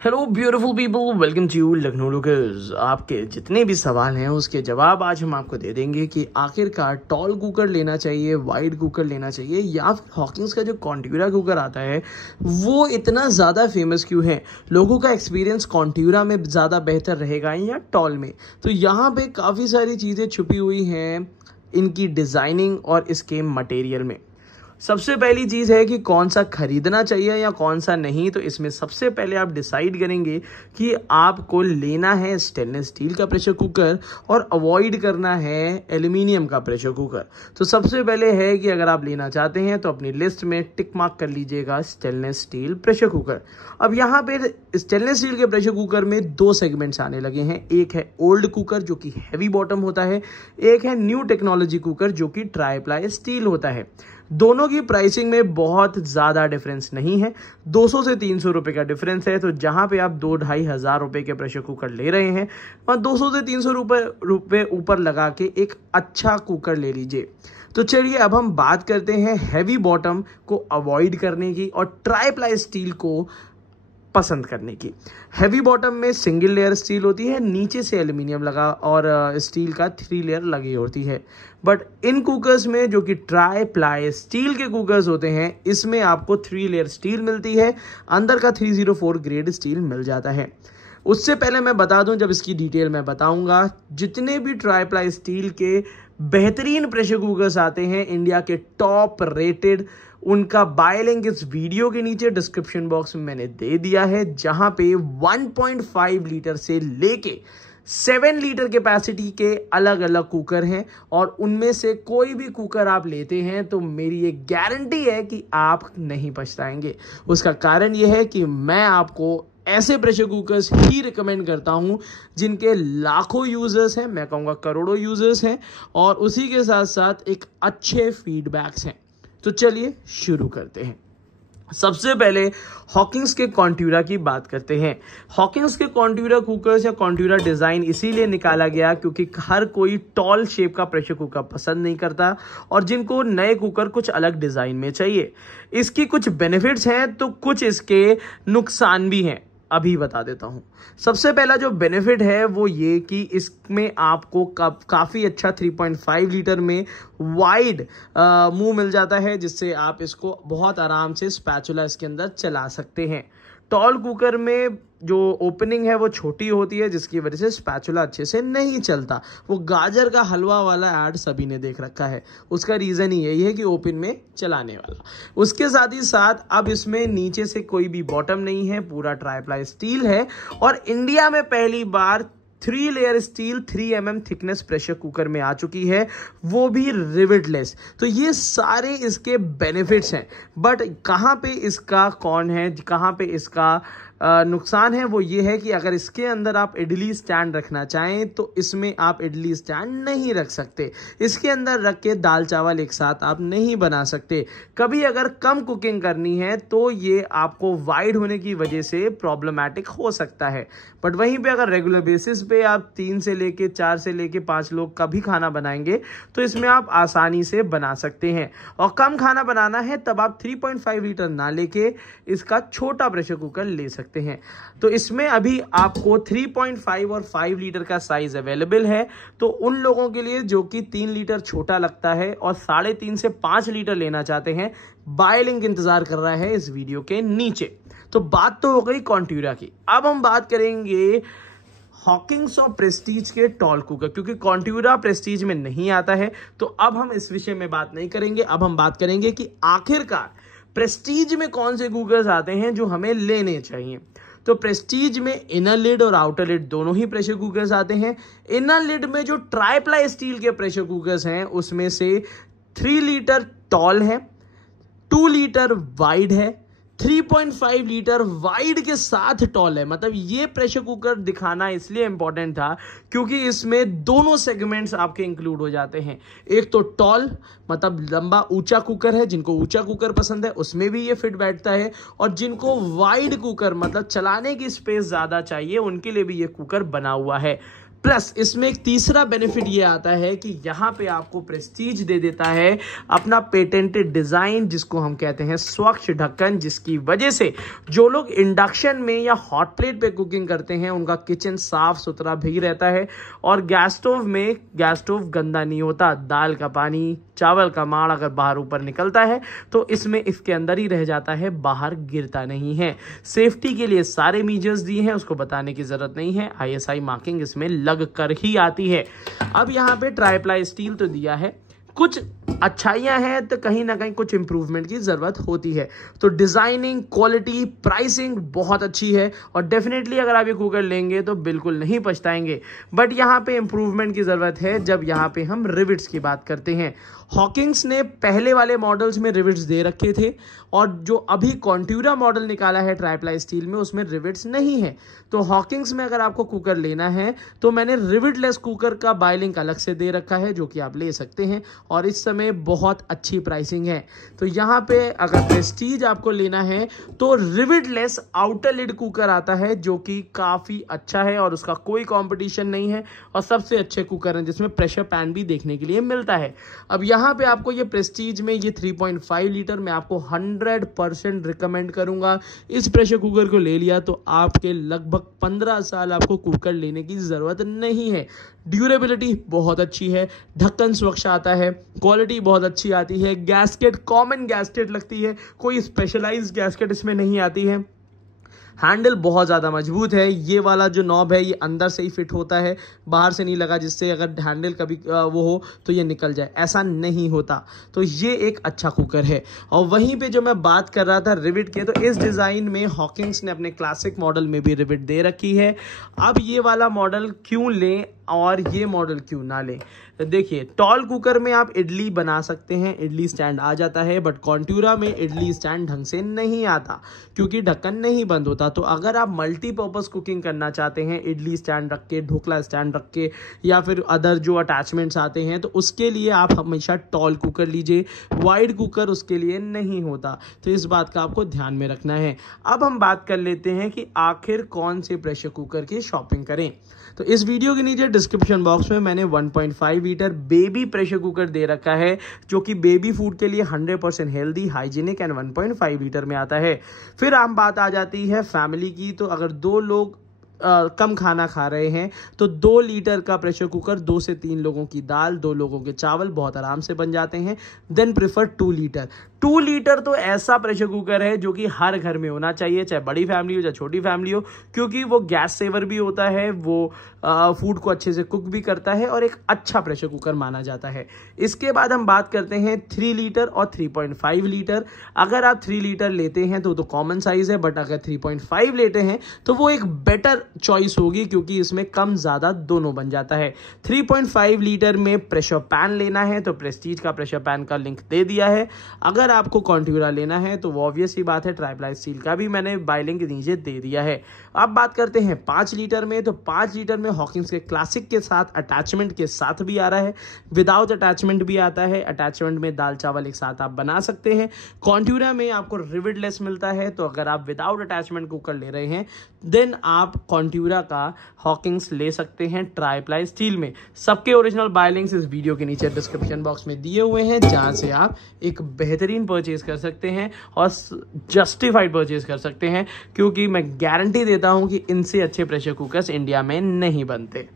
Hello beautiful people, welcome to Lucknow lookers. आपके जितने भी सवाल हैं उसके जवाब आज हम आपको दे देंगे कि आखिरकार टॉल कुकर लेना चाहिए, वाइड कुकर लेना चाहिए, या फिर हॉकिंस का जो कॉन्ट्यूरा कुकर आता है वो इतना ज़्यादा फेमस क्यों है। लोगों का एक्सपीरियंस कॉन्ट्यूरा में ज़्यादा बेहतर रहेगा या टॉल में। तो यहाँ पे काफ़ी सारी चीज़ें छुपी हुई हैं इनकी डिज़ाइनिंग और इसके मटेरियल में। सबसे पहली चीज़ है कि कौन सा खरीदना चाहिए या कौन सा नहीं। तो इसमें सबसे पहले आप डिसाइड करेंगे कि आपको लेना है स्टेनलेस स्टील का प्रेशर कुकर और अवॉइड करना है एल्युमिनियम का प्रेशर कुकर। तो सबसे पहले है कि अगर आप लेना चाहते हैं तो अपनी लिस्ट में टिक मार्क कर लीजिएगा स्टेनलेस स्टील प्रेशर कुकर। अब यहाँ पे स्टेनलेस स्टील के प्रेशर कुकर में दो सेगमेंट्स आने लगे हैं। एक है ओल्ड कुकर जो कि हैवी बॉटम होता है, एक है न्यू टेक्नोलॉजी कुकर जो कि ट्राई प्लाई स्टील होता है। दोनों की प्राइसिंग में बहुत ज़्यादा डिफरेंस नहीं है, 200 से 300 रुपये का डिफरेंस है। तो जहाँ पे आप 2-2.5 हज़ार रुपये के प्रेशर कुकर ले रहे हैं वहाँ 200 से 300 रुपये ऊपर लगा के एक अच्छा कुकर ले लीजिए। तो चलिए अब हम बात करते हैं हैवी बॉटम को अवॉइड करने की और ट्राई प्लाई स्टील को पसंद करने की। हैवी बॉटम में सिंगल लेयर स्टील होती है, नीचे से एल्युमिनियम लगा और स्टील का 3 लेयर लगी होती है। बट इन कुकर्स में जो कि ट्राई प्लाई स्टील के कुकर्स होते हैं इसमें आपको 3 लेयर स्टील मिलती है, अंदर का 304 ग्रेड स्टील मिल जाता है। उससे पहले मैं बता दूं, जब इसकी डिटेल मैं बताऊंगा, जितने भी ट्राई प्लाई स्टील के बेहतरीन प्रेशर कुकर्स आते हैं इंडिया के टॉप रेटेड, उनका बाय लिंक इस वीडियो के नीचे डिस्क्रिप्शन बॉक्स में मैंने दे दिया है, जहां पे 1.5 लीटर से लेके 7 लीटर कैपेसिटी के अलग अलग कुकर हैं। और उनमें से कोई भी कुकर आप लेते हैं तो मेरी ये गारंटी है कि आप नहीं पछताएंगे। उसका कारण यह है कि मैं आपको ऐसे प्रेशर कुकर्स ही रिकमेंड करता हूं जिनके लाखों यूजर्स हैं, मैं कहूँगा करोड़ों यूजर्स हैं, और उसी के साथ साथ एक अच्छे फीडबैक्स हैं। तो चलिए शुरू करते हैं। सबसे पहले हॉकिंस के कॉन्ट्यूरा की बात करते हैं। हॉकिंस के कॉन्ट्यूरा कुकर्स या कॉन्ट्यूरा डिजाइन इसीलिए निकाला गया क्योंकि हर कोई टॉल शेप का प्रेशर कुकर पसंद नहीं करता और जिनको नए कुकर कुछ अलग डिजाइन में चाहिए। इसकी कुछ बेनिफिट्स हैं तो कुछ इसके नुकसान भी हैं, अभी बता देता हूं। सबसे पहला जो बेनिफिट है वो ये कि इसमें आपको काफ़ी अच्छा 3.5 लीटर में वाइड मुंह मिल जाता है, जिससे आप इसको बहुत आराम से स्पैचुला इसके अंदर चला सकते हैं। टॉल कुकर में जो ओपनिंग है वो छोटी होती है, जिसकी वजह से स्पैचुला अच्छे से नहीं चलता। वो गाजर का हलवा वाला ऐड सभी ने देख रखा है, उसका रीज़न ही यही है कि ओपन में चलाने वाला। उसके साथ ही साथ अब इसमें नीचे से कोई भी बॉटम नहीं है, पूरा ट्राई प्लाई स्टील है। और इंडिया में पहली बार 3 layer steel 3 mm thickness pressure cooker में आ चुकी है, वो भी रिवेटलेस। तो ये सारे इसके बेनिफिट्स हैं। बट कहाँ पे इसका कौन है, कहाँ पे इसका नुकसान है, वो ये है कि अगर इसके अंदर आप इडली स्टैंड रखना चाहें तो इसमें आप इडली स्टैंड नहीं रख सकते। इसके अंदर रख के दाल चावल एक साथ आप नहीं बना सकते। कभी अगर कम कुकिंग करनी है तो ये आपको वाइड होने की वजह से प्रॉब्लमैटिक हो सकता है। बट वहीं पे अगर रेगुलर बेसिस पे आप 3 से लेके 4 से लेके 5 लोग का भी खाना बनाएंगे तो इसमें आप आसानी से बना सकते हैं। और कम खाना बनाना है तब आप 3.5 लीटर ना लेके इसका छोटा प्रेशर कुकर ले सकते हैं। तो इसमें अभी आपको 3.5 और 5 लीटर का साइज अवेलेबल है। तो उन लोगों के लिए जो कि 3 लीटर छोटा लगता है और 3.5 से 5 लीटर लेना चाहते हैं, बाय लिंक इंतजार कर रहा है इस वीडियो के नीचे। तो बात तो हो गई कॉन्ट्यूरा की। अब हम बात करेंगे हॉकिंस और प्रेस्टीज के टॉल कुकर, क्योंकि कॉन्ट्यूरा प्रेस्टीज में नहीं आता है। तो अब हम इस विषय में बात नहीं करेंगे। अब हम बात करेंगे कि आखिरकार प्रेस्टीज में कौन से कुकर्स आते हैं जो हमें लेने चाहिए। तो प्रेस्टीज में इनर लिड और आउटर लिड दोनों ही प्रेशर कुकर्स आते हैं। इनर लिड में जो ट्राई प्लाई स्टील के प्रेशर कुकर्स हैं उसमें से 3 लीटर टॉल है, 2 लीटर वाइड है, 3.5 लीटर वाइड के साथ टॉल है। मतलब ये प्रेशर कुकर दिखाना इसलिए इंपॉर्टेंट था क्योंकि इसमें दोनों सेगमेंट्स आपके इंक्लूड हो जाते हैं। एक तो टॉल मतलब लंबा ऊंचा कुकर है, जिनको ऊंचा कुकर पसंद है उसमें भी ये फिट बैठता है, और जिनको वाइड कुकर मतलब चलाने की स्पेस ज़्यादा चाहिए उनके लिए भी ये कुकर बना हुआ है। प्लस इसमें एक तीसरा बेनिफिट ये आता है कि यहाँ पे आपको प्रेस्टीज दे देता है अपना पेटेंटेड डिजाइन, जिसको हम कहते हैं स्वच्छ ढक्कन, जिसकी वजह से जो लोग इंडक्शन में या हॉट प्लेट पे कुकिंग करते हैं उनका किचन साफ सुथरा भी रहता है और गैस स्टोव गंदा नहीं होता। दाल का पानी, चावल का माड़ अगर बाहर ऊपर निकलता है तो इसमें इसके अंदर ही रह जाता है, बाहर गिरता नहीं है। सेफ्टी के लिए सारे मीजर्स दिए हैं, उसको बताने की जरूरत नहीं है, ISI मार्किंग इसमें लग कर ही आती है। अब यहाँ पे ट्राईप्लाई स्टील तो दिया है, कुछ अच्छाइयां हैं तो कहीं ना कहीं कुछ इंप्रूवमेंट की जरूरत होती है। तो डिजाइनिंग, क्वालिटी, प्राइसिंग बहुत अच्छी है और डेफिनेटली अगर आप ये कुकर लेंगे तो बिल्कुल नहीं पछताएंगे। बट यहाँ पे इंप्रूवमेंट की जरूरत है जब यहाँ पे हम रिविट्स की बात करते हैं। हॉकिंग्स ने पहले वाले मॉडल्स में रिविट्स दे रखे थे और जो अभी कॉन्ट्यूरा मॉडल निकाला है ट्राईप्लाई स्टील में उसमें रिविट्स नहीं है। तो हॉकिंग्स में अगर आपको कुकर लेना है तो मैंने रिविटलेस कुकर का बाय लिंक अलग से दे रखा है जो कि आप ले सकते हैं और इस समय बहुत अच्छी प्राइसिंग है। तो यहाँ पे अगर प्रेस्टीज आपको लेना है तो रिविटलेस आउटर लिड कुकर आता है जो कि काफी अच्छा है और उसका कोई कंपटीशन नहीं है और सबसे अच्छे कुकर हैं जिसमें प्रेशर पैन भी देखने के लिए मिलता है। अब यहाँ पे आपको ये प्रेस्टीज में ये 3.5 लीटर मैं आपको 100% रिकमेंड करूंगा। इस प्रेशर कुकर को ले लिया तो आपके लगभग 15 साल आपको कुकर लेने की जरूरत नहीं है। ड्यूरेबिलिटी बहुत अच्छी है, ढक्कन स्वच्छ आता है, क्वालिटी बहुत अच्छी आती है, गैस्केट कॉमन गैस्केट लगती है, कोई स्पेशलाइज्ड गैस्केट इसमें नहीं आती है। हैंडल बहुत ज़्यादा मजबूत है, ये वाला जो नॉब है ये अंदर से ही फिट होता है, बाहर से नहीं लगा जिससे अगर हैंडल कभी वो हो तो ये निकल जाए, ऐसा नहीं होता। तो ये एक अच्छा कुकर है। और वहीं पे जो मैं बात कर रहा था रिविट के, तो इस डिज़ाइन में हॉकिंग्स ने अपने क्लासिक मॉडल में भी रिविट दे रखी है। अब ये वाला मॉडल क्यों लें और ये मॉडल क्यों ना लें? देखिए, टॉल कुकर में आप इडली बना सकते हैं, इडली स्टैंड आ जाता है, बट कॉन्ट्यूरा में इडली स्टैंड ढंग से नहीं आता क्योंकि ढक्कन नहीं बंद होता। तो अगर आप मल्टीपर्पज़ कुकिंग करना चाहते हैं, इडली स्टैंड रख के, ढोकला स्टैंड रख के या फिर अदर जो अटैचमेंट्स आते हैं, तो उसके लिए आप हमेशा टॉल कुकर लीजिए, वाइड कुकर उसके लिए नहीं होता। तो इस बात का आपको ध्यान में रखना है। अब हम बात कर लेते हैं कि आखिर कौन से प्रेशर कुकर की शॉपिंग करें। तो इस वीडियो के नीचे डिस्क्रिप्शन बॉक्स में मैंने 1.5 लीटर बेबी प्रेशर कुकर दे रखा है जो कि बेबी फूड के लिए 100% हेल्दी, हाइजीनिक एंड 1.5 लीटर में आता है। फिर आम बात आ जाती है फैमिली की, तो अगर 2 लोग कम खाना खा रहे हैं तो 2 लीटर का प्रेशर कुकर 2 से 3 लोगों की दाल, 2 लोगों के चावल बहुत आराम से बन जाते हैं। Then prefer 2 litre. 2 लीटर तो ऐसा प्रेशर कुकर है जो कि हर घर में होना चाहिए, चाहे बड़ी फैमिली हो चाहे छोटी फैमिली हो, क्योंकि वो गैस सेवर भी होता है, वो फूड को अच्छे से कुक भी करता है और एक अच्छा प्रेशर कुकर माना जाता है। इसके बाद हम बात करते हैं 3 लीटर और 3.5 लीटर। अगर आप 3 लीटर लेते हैं तो कॉमन साइज है, बट अगर 3.5 लेते हैं तो वो एक बेटर चॉइस होगी क्योंकि इसमें कम ज्यादा दोनों बन जाता है। 3.5 लीटर में प्रेशर पैन लेना है तो प्रेस्टीज का प्रेशर पैन का लिंक दे दिया है। अगर आपको कॉन्ट्यूरा लेना है तो वो ऑब्वियस ही बात है, ट्राईप्लाई स्टील का भी मैंने बाय लिंक नीचे दे दिया है। अब बात करते हैं 5 लीटर में, तो 5 लीटर में हॉकिंग्स के क्लासिक के साथ अटैचमेंट के साथ भी आ रहा है, विदाउट अटैचमेंट भी आता है। अटैचमेंट में दाल चावल एक साथ आप बना सकते हैं। कॉन्ट्यूरा में आपको रिविटलेस मिलता है, तो अगर आप विदाउट अटैचमेंट कुकर ले रहे हैं देन आप कॉन्ट्यूरा का हॉकिंग्स ले सकते हैं ट्राईप्लाई स्टील में। सबके ओरिजिनल बाय लिंक्स इस वीडियो के नीचे डिस्क्रिप्शन बॉक्स में दिए हुए हैं, जहां से आप एक बेहतरीन परचेज कर सकते हैं और जस्टिफाइड परचेज कर सकते हैं, क्योंकि मैं गारंटी देता हूं कि इनसे अच्छे प्रेशर कुकर्स इंडिया में नहीं बनते।